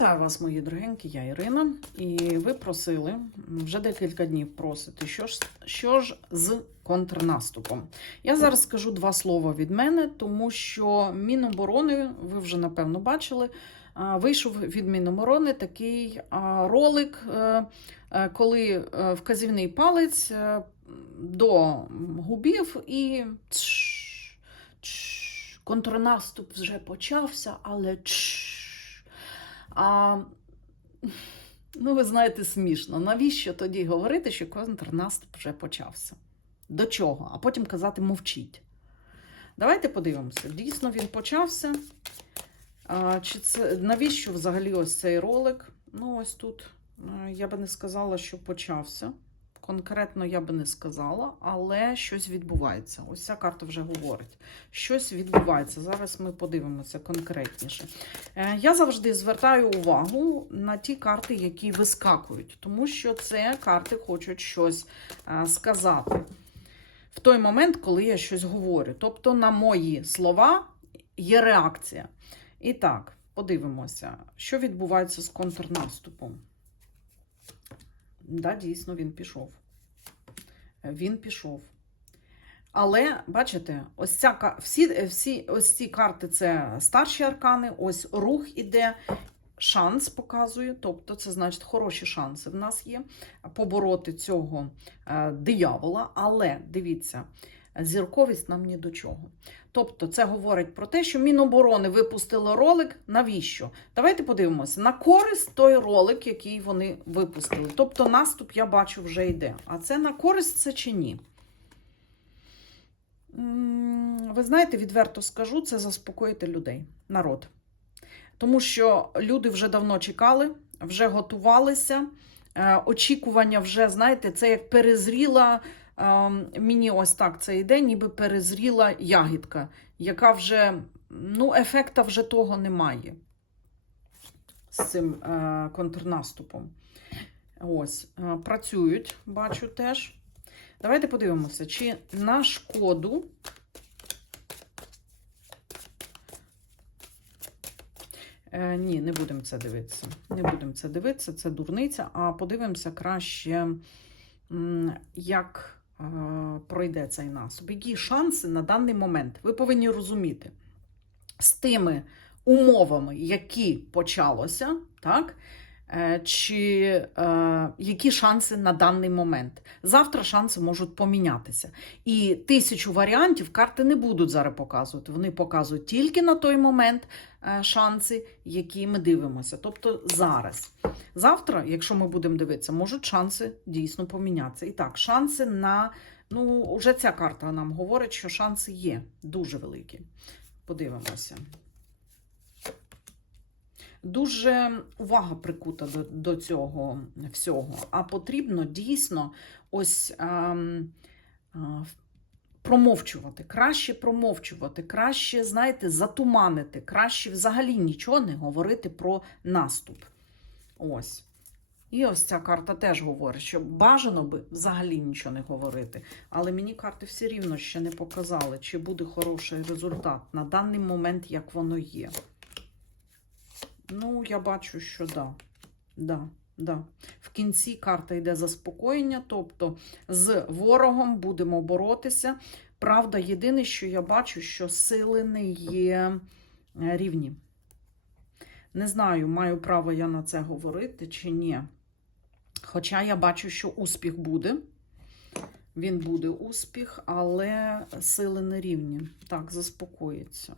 Вітаю вас, мої дорогенькі, я Ірина. І ви просили вже декілька днів просите, що ж, що ж з контрнаступом. Я зараз скажу два слова від мене, тому що Міноборони, ви вже напевно бачили, вийшов від Міноборони такий ролик, е, е, коли е, вказівний палець до губів і контрнаступ вже почався, але тш. А, ну, ви знаєте, смішно. Навіщо тоді говорити, що контрнаступ вже почався? До чого? А потім казати мовчіть. Давайте подивимося. Дійсно, він почався. А, чи це, навіщо взагалі ось цей ролик? Ну, ось тут е, я би не сказала, що почався. Конкретно я би не сказала, але щось відбувається. Ось ця карта вже говорить. Щось відбувається. Зараз ми подивимося конкретніше. Е, Я завжди звертаю увагу на ті карти, які вискакують, тому що це карти хочуть щось е, сказати в той момент, коли я щось говорю. Тобто на мої слова є реакція. І так, подивимося, що відбувається з контрнаступом. Да, дійсно, він пішов. Він пішов. Але, бачите, ось ця всі, всі ось ці карти це старші аркани, ось рух іде, шанс показує, тобто це значить хороші шанси в нас є побороти цього е, диявола. Але дивіться, зірковість нам ні до чого. Тобто, це говорить про те, що Міноборони випустило ролик. Навіщо? Давайте подивимося на користь той ролик, який вони випустили. Тобто, наступ я бачу вже йде. А це на користь це чи ні? Ви знаєте, відверто скажу, це заспокоїти людей, народ. Тому що люди вже давно чекали, вже готувалися. Е, Очікування вже, знаєте, це як перезріла. Ем, Мені ось так це йде, ніби перезріла ягідка, яка вже, ну, ефекта вже того немає з цим е, контрнаступом. Ось, е, працюють, бачу теж. Давайте подивимося, чи на шкоду. Е, ні, не будемо це дивитися. Не будемо це дивитися, це дурниця, а подивимося краще, як пройде цей наступ. Які шанси на даний момент? Ви повинні розуміти з тими умовами, які почалося, так? Е, Чи е, які шанси на даний момент? Завтра шанси можуть помінятися. І тисячу варіантів карти не будуть зараз показувати. Вони показують тільки на той момент е, шанси, які ми дивимося. Тобто зараз. Завтра, якщо ми будемо дивитися, можуть шанси дійсно помінятися. І так, шанси на. Ну, вже ця карта нам говорить, що шанси є дуже великі. Подивимося. Дуже увага прикута до, до цього всього. А потрібно дійсно ось ем, а, промовчувати, краще промовчувати, краще, знаєте, затуманити, краще взагалі нічого не говорити про наступ. Ось. І ось ця карта теж говорить, що бажано би взагалі нічого не говорити. Але мені карти все рівно ще не показали, чи буде хороший результат на даний момент, як воно є. Ну, я бачу, що да. Да, да. В кінці карта йде заспокоєння, тобто з ворогом будемо боротися. Правда, єдине, що я бачу, що сили не є е, рівні. Не знаю, маю право я на це говорити чи ні. Хоча я бачу, що успіх буде. Він буде успіх, але сили не рівні. Так, заспокоїться.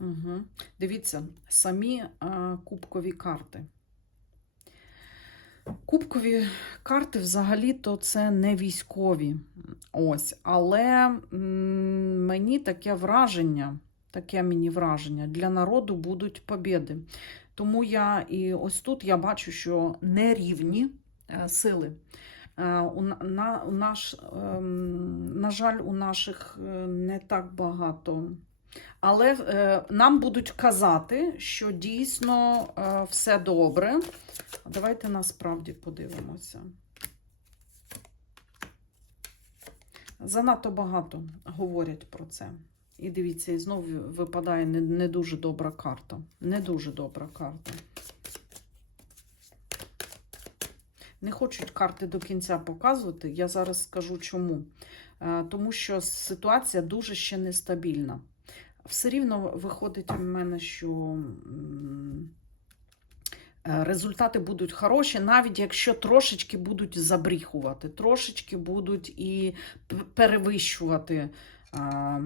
Угу. Дивіться, самі а, кубкові карти. Кубкові карти взагалі-то це не військові. Ось, але мені таке враження, таке мені враження, для народу будуть побіди. Тому я і ось тут я бачу, що нерівні е, сили. Е, у, на- у наш, ем, на жаль, у наших е, не так багато. Але е, нам будуть казати, що дійсно е, все добре. Давайте насправді подивимося. Занадто багато говорять про це. І дивіться, і знову випадає не, не дуже добра карта. Не дуже добра карта. Не хочуть карти до кінця показувати. Я зараз скажу чому. Е, Тому що ситуація дуже ще нестабільна. Все рівно виходить у мене, що е, результати будуть хороші, навіть якщо трошечки будуть забріхувати, трошечки будуть і перевищувати а,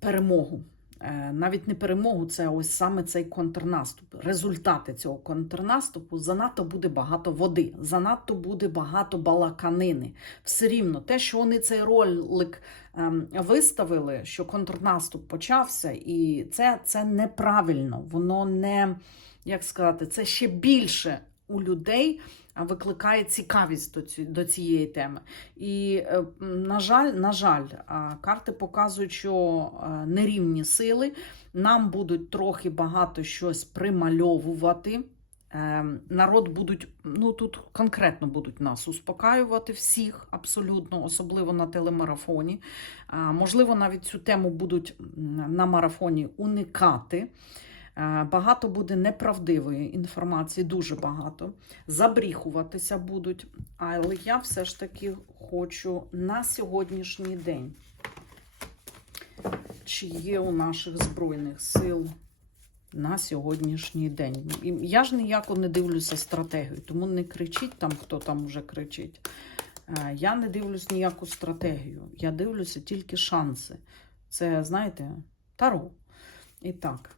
перемогу. Е, Навіть не перемогу, це ось саме цей контрнаступ. Результати цього контрнаступу занадто буде багато води, занадто буде багато балаканини. Все рівно, те, що вони цей ролик ем, виставили, що контрнаступ почався, і це, це неправильно. Воно не, як сказати, це ще більше у людей викликає цікавість до, ці, до цієї теми. І, е, на жаль, на жаль, карти показують, що е, нерівні сили нам будуть трохи багато щось примальовувати. Е, Народ будуть, ну тут конкретно будуть нас успокаювати всіх, абсолютно, особливо на телемарафоні. Можливо, навіть цю тему будуть на марафоні уникати. Е, Багато буде неправдивої інформації, дуже багато. Забріхуватися будуть. Але я все ж таки хочу на сьогоднішній день. Чи є у наших Збройних сил на сьогоднішній день? Я ж ніяко не дивлюся стратегію, тому не кричіть там, хто там вже кричить. Е, Я не дивлюсь ніяку стратегію. Я дивлюся тільки шанси. Це, знаєте, таро. І так.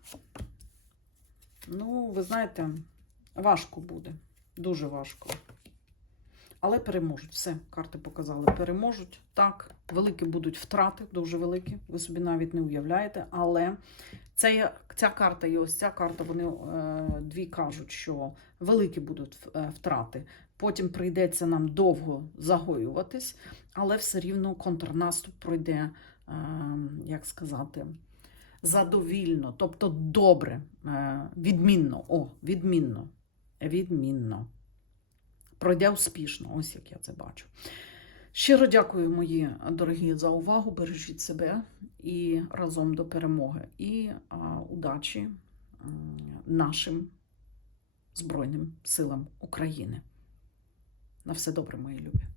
Ну, ви знаєте, важко буде. Дуже важко. Але переможуть. Все, карти показали. Переможуть. Так, великі будуть втрати, дуже великі. Ви собі навіть не уявляєте. Але це, ця карта і ось ця карта, вони е, дві кажуть, що великі будуть е, втрати. Потім прийдеться нам довго загоюватись, але все рівно контрнаступ пройде, е, як сказати, задовільно, тобто добре, е, відмінно. О, відмінно. Відмінно. Пройде успішно, ось як я це бачу. Щиро дякую, мої дорогі, за увагу. Бережіть себе і разом до перемоги. І а, удачі м, нашим Збройним силам України. На все добре, мої любі.